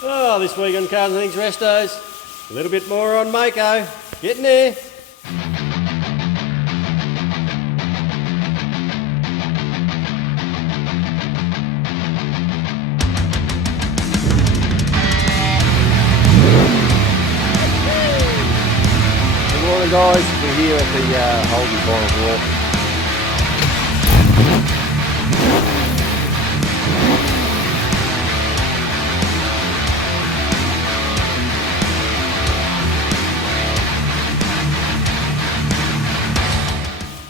Oh, this week on Cars and Things Restos, a little bit more on MAKO. Getting there. Good morning, guys. We're here at the Holden Bottle Walk.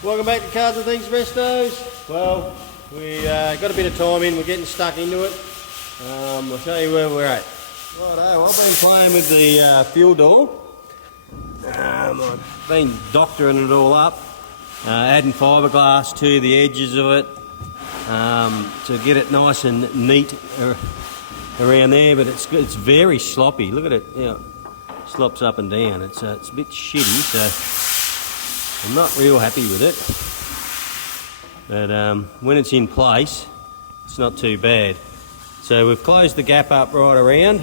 Welcome back to Cars and Things Restos. Well, we got a bit of time in, we're getting stuck into it. I'll show you where we're at. Righto, I've been playing with the fuel door. I've been doctoring it all up, adding fiberglass to the edges of it to get it nice and neat around there, but it's very sloppy. Look at it, you know, slops up and down. It's a bit shitty, so I'm not real happy with it, but when it's in place, it's not too bad. So we've closed the gap up right around.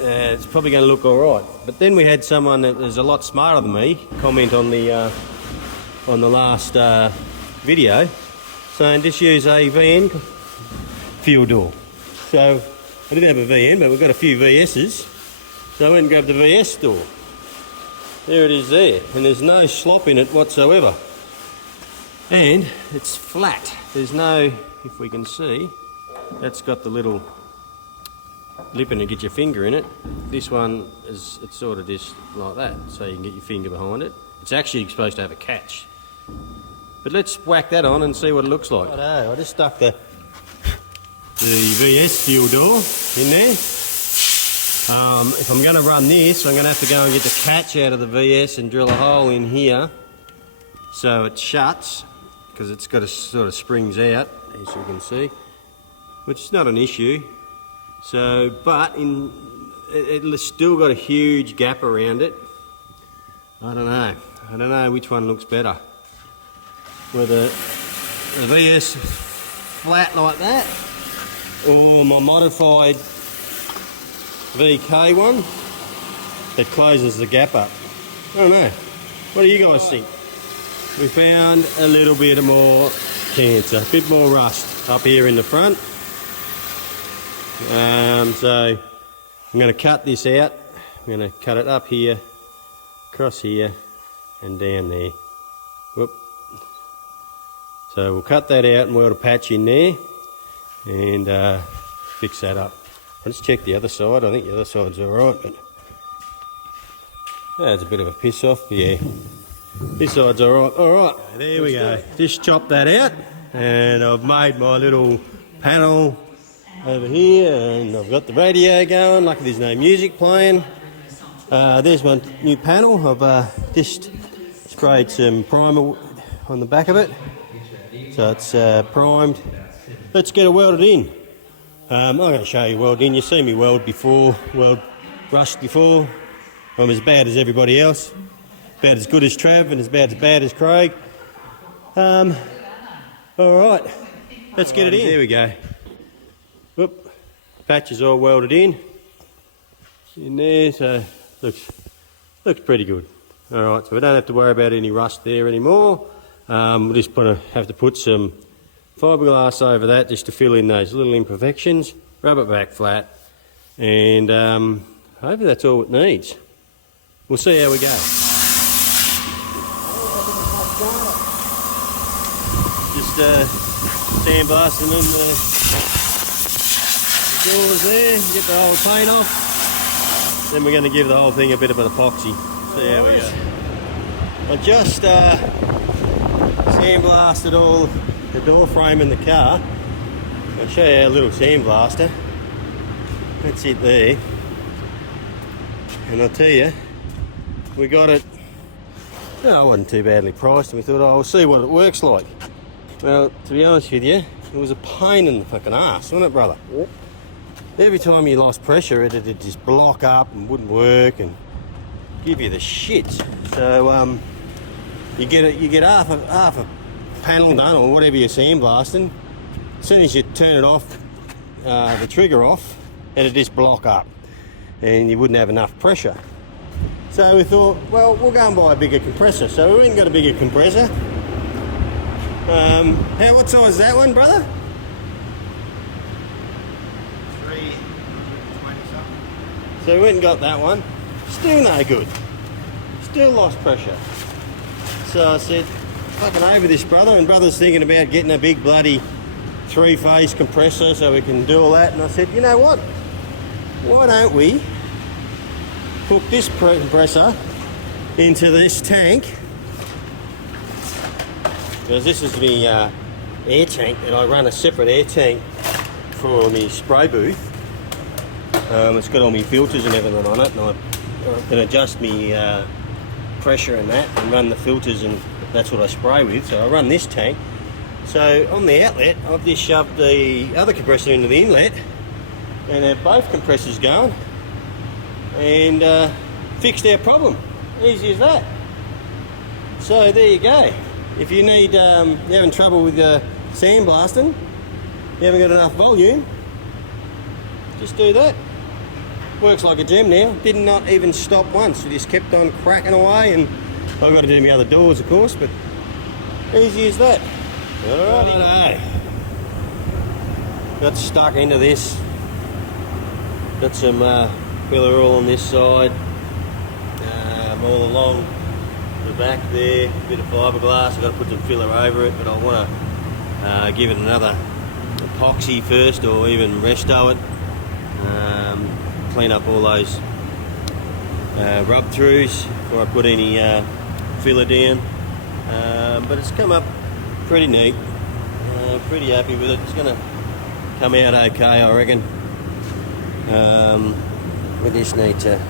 It's probably going to look alright. But then we had someone that was a lot smarter than me comment on the last video saying just use a VN fuel door. So I didn't have a VN, but we've got a few VS's, so I went and grabbed the VS door. There it is there, and there's no slop in it whatsoever. And it's flat. There's no, if we can see, that's got the little lip in it, get your finger in it. This one is, it's sort of just like that, so you can get your finger behind it. It's actually supposed to have a catch. But let's whack that on and see what it looks like. I just stuck the VS fuel door in there. If I'm going to run this, I'm going to have to go and get the catch out of the VS and drill a hole in here so it shuts, because it's got a sort of springs out, as you can see, which is not an issue. So, but it's still got a huge gap around it. I don't know which one looks better. Whether the VS flat like that, or my modified VK one that closes the gap up. I don't know. What do you guys think? We found a little bit more cancer, a bit more rust up here in the front. So I'm going to cut this out. I'm going to cut it up here, across here, and down there. Whoop. So we'll cut that out and weld a patch in there and fix that up. Let's check the other side. I think the other side's alright, but that's a bit of a piss off. Yeah, this side's alright. Alright, there we go. Just chopped that out, and I've made my little panel over here, and I've got the radio going. Lucky there's no music playing. There's my new panel. I've just sprayed some primer on the back of it, so it's primed. Let's get it welded in. I'm not going to show you welding. You've seen me weld before, rust before. I'm as bad as everybody else. About as good as Trav and about as bad as Craig. Alright, let's get it in. There we go. Whoop. Patch is all welded in there, so looks pretty good. Alright, so we don't have to worry about any rust there anymore. We're just going to have to put some fiberglass over that just to fill in those little imperfections, rub it back flat, and hopefully that's all it needs. We'll see how we go. Just sandblasting in the doors there, get the whole paint off. Then we're going to give the whole thing a bit of an epoxy. See how we go. I just sandblasted all the door frame in the car. I'll show you our little sandblaster. That's it there. And I'll tell you, we got it, it wasn't too badly priced, and we thought, oh, we'll see what it works like. Well, to be honest with you, it was a pain in the fucking ass, wasn't it, brother? Yep. Every time you lost pressure, it'd just block up and wouldn't work and give you the shits. So you get half a panel done, or whatever you're sandblasting. As soon as you turn it off, the trigger off, and it'd just block up, and you wouldn't have enough pressure. So we thought, well, we'll go and buy a bigger compressor. So we went and got a bigger compressor. What size is that one, brother? 320 something. So we went and got that one. Still no good. Still lost pressure. So I said, fucking over this, brother. And brother's thinking about getting a big bloody 3-phase compressor so we can do all that. And I said, you know what? Why don't we hook this compressor into this tank? Because this is the air tank, and I run a separate air tank for my spray booth. It's got all my filters and everything on it, and I can adjust my pressure and that, and run the filters, and that's what I spray with. So I run this tank. So on the outlet, I've just shoved the other compressor into the inlet, and have both compressors going, and fixed our problem. Easy as that. So there you go. If you need, you're having trouble with sandblasting, you haven't got enough volume, just do that. Works like a gem now. Did not even stop once. It just kept on cracking away, and I've got to do my other doors, of course, but easy as that. Alrighty. Got stuck into this. Got some filler oil on this side, all along the back there, bit of fiberglass. I've got to put some filler over it, but I want to give it another epoxy first, or even resto it. Clean up all those rub throughs before I put any filler down. But it's come up pretty neat. Pretty happy with it. It's going to come out okay, I reckon. We just need to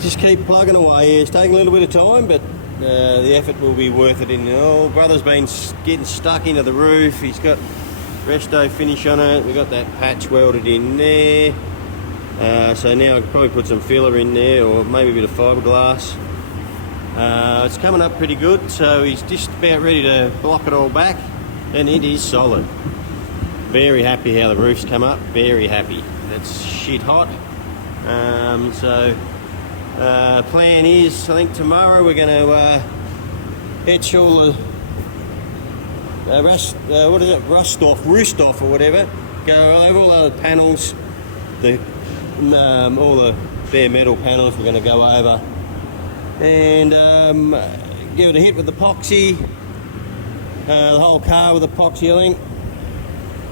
just keep plugging away. It's taking a little bit of time, but the effort will be worth it. Brother's been getting stuck into the roof. He's got resto finish on it. We've got that patch welded in there. So now I could probably put some filler in there, or maybe a bit of fiberglass. It's coming up pretty good, so he's just about ready to block it all back, and it is solid. Very happy how the roof's come up, very happy. It's shit hot. Plan is, I think tomorrow we're going to etch all the roost off or whatever. Go over all the panels, all the bare metal panels we're going to go over, and give it a hit with epoxy, the whole car with epoxy, I think.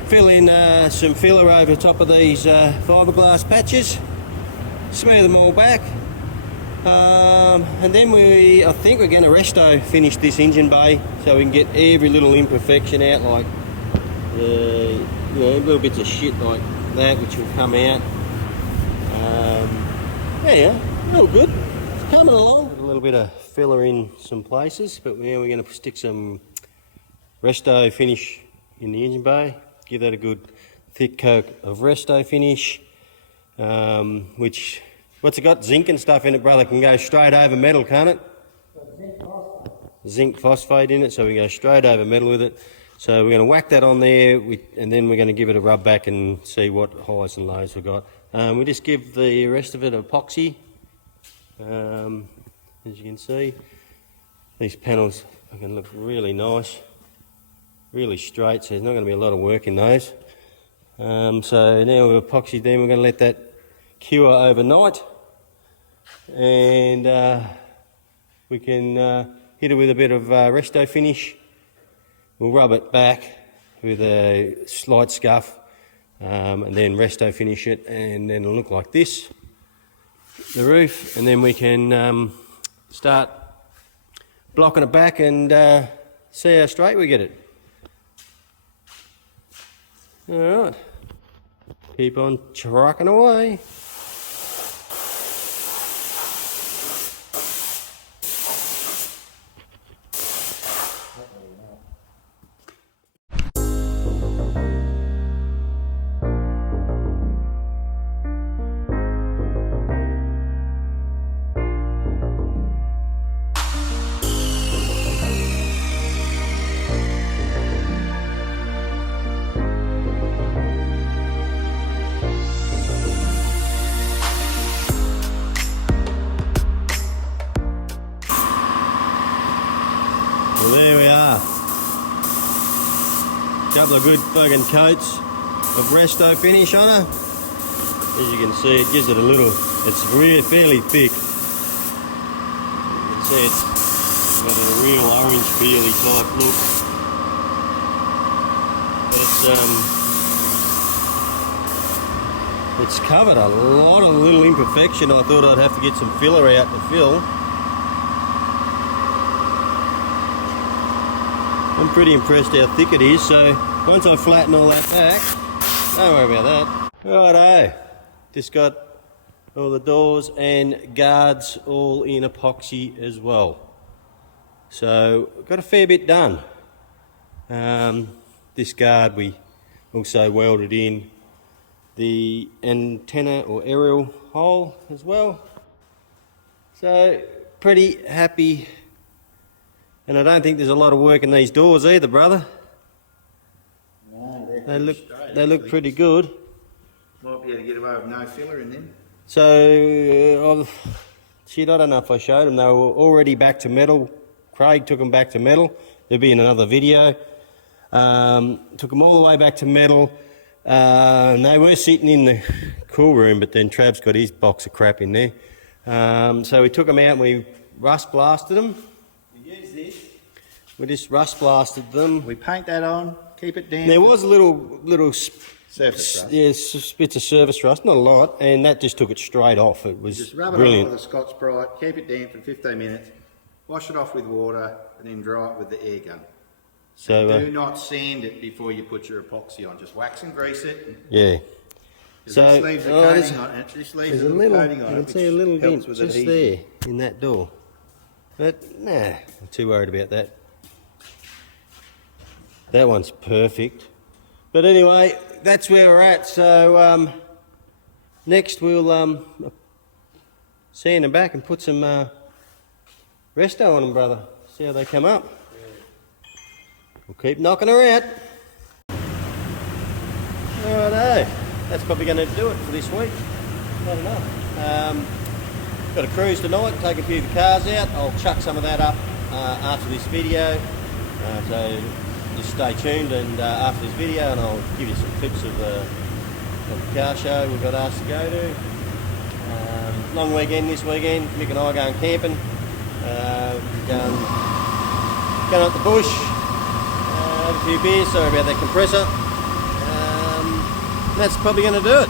Fill in some filler over top of these fiberglass patches, smear them all back, and then I think we're going to resto finish this engine bay so we can get every little imperfection out, like little bits of shit like that, which will come out. Yeah, all good. It's coming along. A little bit of filler in some places, but now we're going to stick some resto finish in the engine bay. Give that a good thick coat of resto finish, which, what's it got? Zinc and stuff in it, brother. Can go straight over metal, can't it? Zinc phosphate in it, so we go straight over metal with it. So we're going to whack that on there, and then we're going to give it a rub back and see what highs and lows we've got. We just give the rest of it epoxy. As you can see, these panels are going to look really nice, really straight, so there's not going to be a lot of work in those. So now we've epoxied them, we're going to let that cure overnight, and we can hit it with a bit of resto finish. We'll rub it back with a slight scuff, and then resto finish it, and then it'll look like this, the roof, and then we can start blocking it back and see how straight we get it. Alright, keep on trucking away. Couple of good fucking coats of resto finish on her. As you can see, it gives it a little, it's really fairly thick. You can see it's got a real orange peely type look. But it's covered a lot of little imperfection. I thought I'd have to get some filler out to fill. I'm pretty impressed how thick it is, so once I flatten all that back, don't worry about that. Righto, just got all the doors and guards all in epoxy as well. So got a fair bit done. This guard we also welded in the antenna or aerial hole as well. So pretty happy. And I don't think there's a lot of work in these doors either, brother. No, they look pretty good. Might be able to get away with no filler in them. So, shit, I don't know if I showed them. They were already back to metal. Craig took them back to metal. There'll be in another video. Took them all the way back to metal. They were sitting in the cool room, but then Trav's got his box of crap in there. So we took them out and we rust blasted them. We just rust blasted them. We paint that on, keep it damp. There was a little surface rust. Yeah, bits of surface rust, not a lot, and that just took it straight off. It was just rub it brilliant. on with a Scotch Brite, keep it damp for 15 minutes, wash it off with water, and then dry it with the air gun. So do not sand it before you put your epoxy on. Just wax and grease it. Yeah. So this leaves a coating on it. Just leaves a little coating on it. You can see a little dent with just there in that door. But nah, I'm too worried about that. That one's perfect. But anyway, that's where we're at. So next we'll sand them back and put some resto on them, brother. See how they come up. We'll keep knocking her out. Righto, that's probably going to do it for this week. Not enough. Got a cruise tonight, take a few of the cars out. I'll chuck some of that up after this video. So just stay tuned and after this video, and I'll give you some clips of the car show we've got asked to go to. Long weekend this weekend. Mick and I are going camping. Going up the bush. Have a few beers, sorry about that compressor. That's probably going to do it.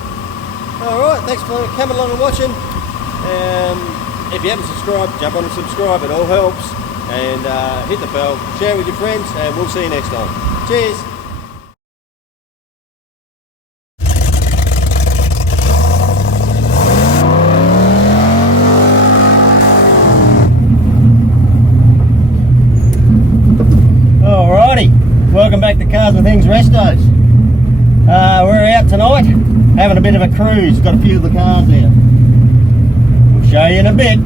Alright, thanks for coming along and watching. If you haven't subscribed, jump on and subscribe, it all helps. And hit the bell, share with your friends, and we'll see you next time. Cheers! Welcome back to Cars and Things Restos. We're out tonight having a bit of a cruise. Got a few of the cars out. We'll show you in a bit.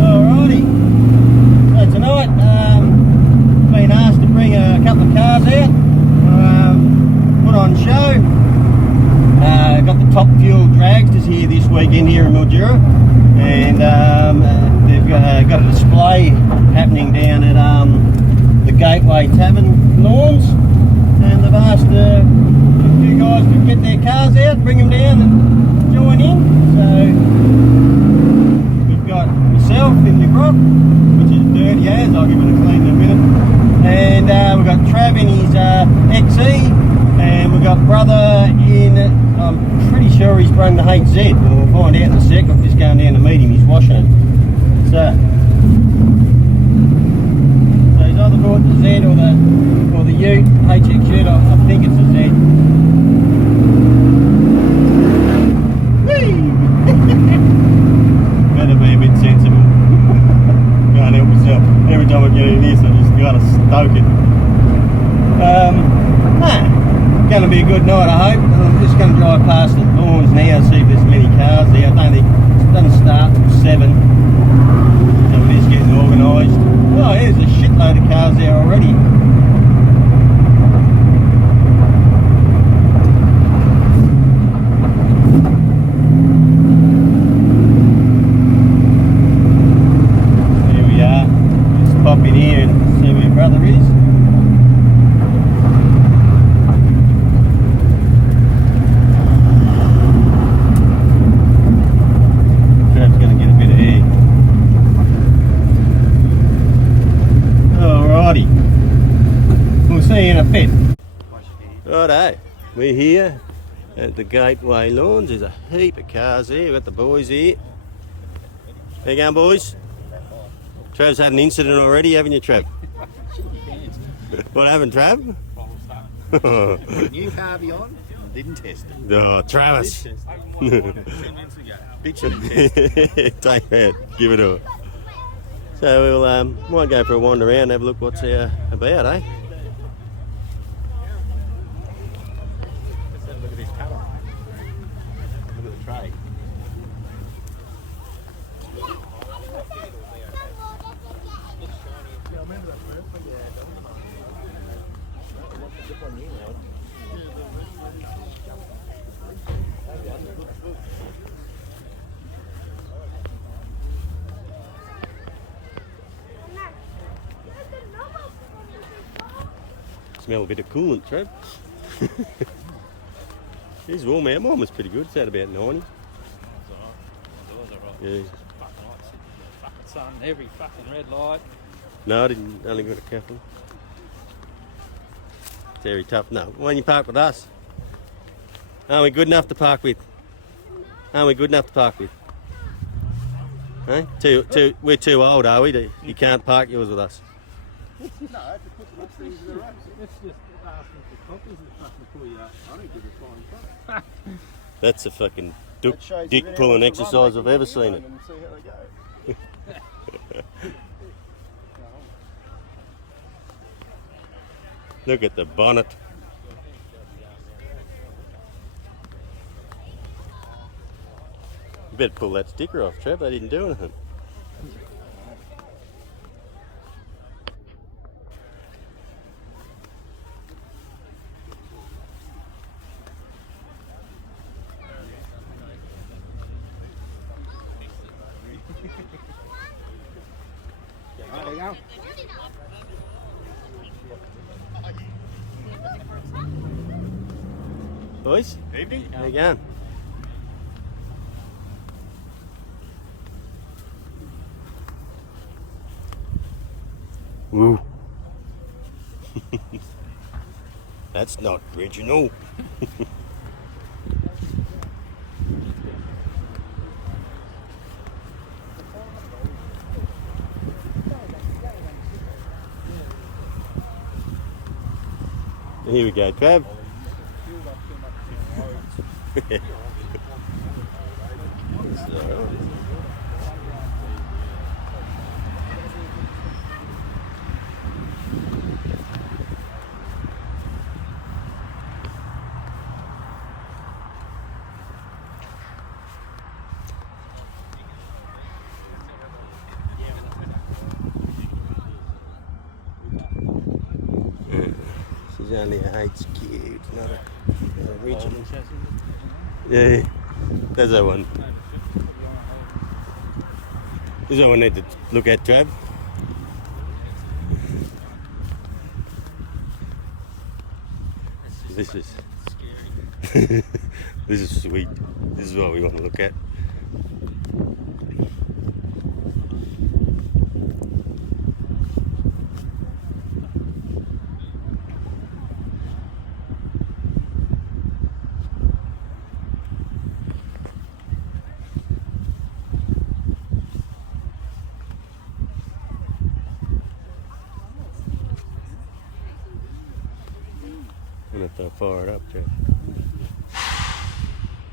Alrighty. So tonight, been asked to bring a couple of cars out, put on show. Got the Top Fuel dragsters here this weekend here in Mildura, and they've got a display happening down at the Gateway Tavern lawns, and they've asked a few guys to get their cars out, bring them down and join in. So we've got myself in the grog, which is dirty as, I'll give it a clean in a minute, and we've got Trav in his XE, and we've got brother in, I'm pretty sure he's running the HZ. We'll find out in a sec. I'm just going down to meet him. He's washing it. So he's either brought the Z or the Ute HX Ute. I think it's a Z. Better be a bit sensible. Can't help myself. Every time I get in this, I just gotta stoke it. Going to be a good night, I hope. I'm just going to drive past the lawns now, see if there's many cars there. I don't think it doesn't start till 7, so we're just getting organised. Oh, there's a shitload of cars there already. here and see where your brother is. Trav's going to get a bit of air. Alrighty. We'll see you in a bit. Righto, we're here at the Gateway Lawns. There's a heap of cars here. We've got the boys here. How you going, boys? Trav's had an incident already, haven't you, Trav? What happened, Trav? New carby on, didn't test it. Oh, Travis. 10 minutes ago. Take that, give it a. So we'll might go for a wander around and have a look what's about, eh? Let's have a look at this paddle. Look at the tray. Smell a bit of coolant, Trev. It's warm out. Mine was pretty good. It's at about 90. Yeah. Fucking sun, every fucking red light. No, I didn't. Only got a couple. It's very tough. No, why don't you park with us? Aren't we good enough to park with? Aren't we good enough to park with? Hey? We're too old, are we? You can't park yours with us. No, to put the upstairs in the road. Let's just ask them for copies and fucking pull you up. I don't give a flying fuck. That's a fucking That shows you dick that pulling everyone's exercise run, I've they ever can seen run it. and see how they go. Look at the bonnet. You better pull that sticker off, Trev. They didn't do anything. There you go. Boys, Evening. how you going? Woo. That's not original. Here we go, Trav. So, she's only a HQ, it's not a original. Yeah, there's that one. There's that one I need to look at, Trav. This is Scary. this is sweet. This is what we want to look at. I'm gonna have to fire it up, Jeff.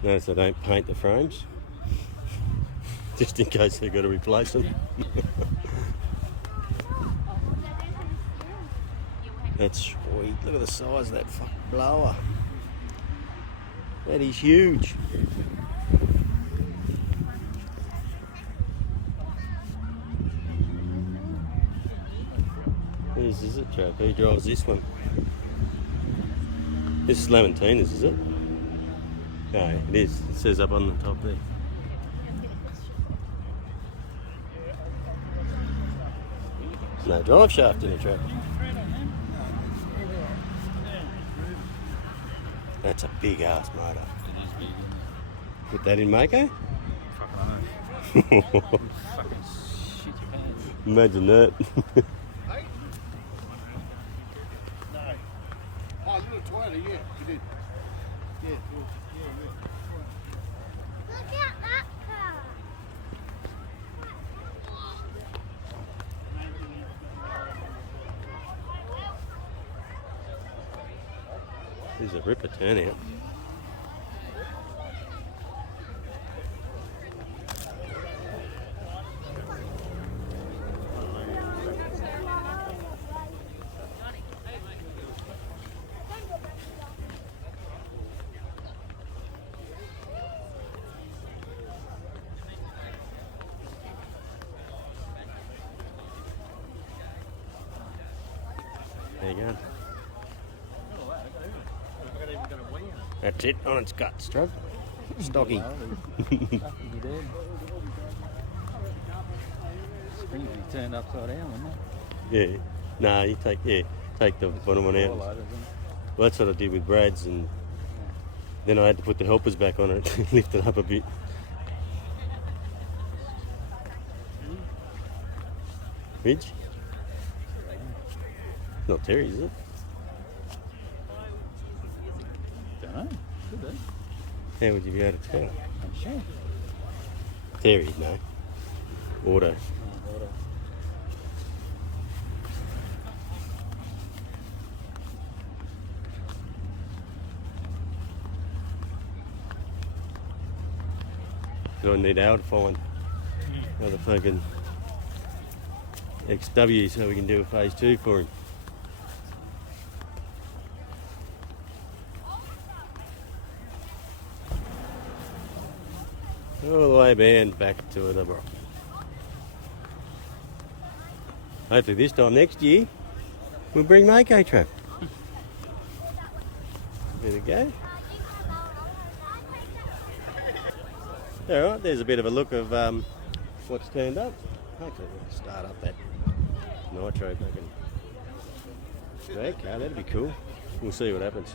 Notice I don't paint the frames, just in case they've got to replace them. That's sweet. Look at the size of that fucking blower. That is huge. Whose is it, Trav? Who drives this one? This is Lamentina's, is it? No, it is. It says up on the top there. No drive shaft in the truck. That's a big ass motor. It is big, isn't it? Put that in MAKO? Fucking know. Fucking shit your pants. Imagine that. Oh, little Toyota, yeah, you did. Yeah, Look at that car. This is a ripper turnout. There you go. That's it on its guts, Trev. Stocky. You're dead. Springs be turned upside down, wouldn't it? Yeah. No, you take the bottom one out. All over, isn't it? Well, that's what I did with Brad's, and then I had to put the helpers back on it to lift it up a bit. Ridge? Not Terry's, is it? Don't know. Could be. How would you be able to tell? I'm sure. Terry, no. Auto. I need Al to find another fucking XW so we can do a phase 2 for him. All the way there and back to the brook. Hopefully this time next year we'll bring MAKO trap. There we go. Alright, there's a bit of a look of what's turned up. Hopefully we'll start up that nitro fucking. Okay, that'd be cool. We'll see what happens.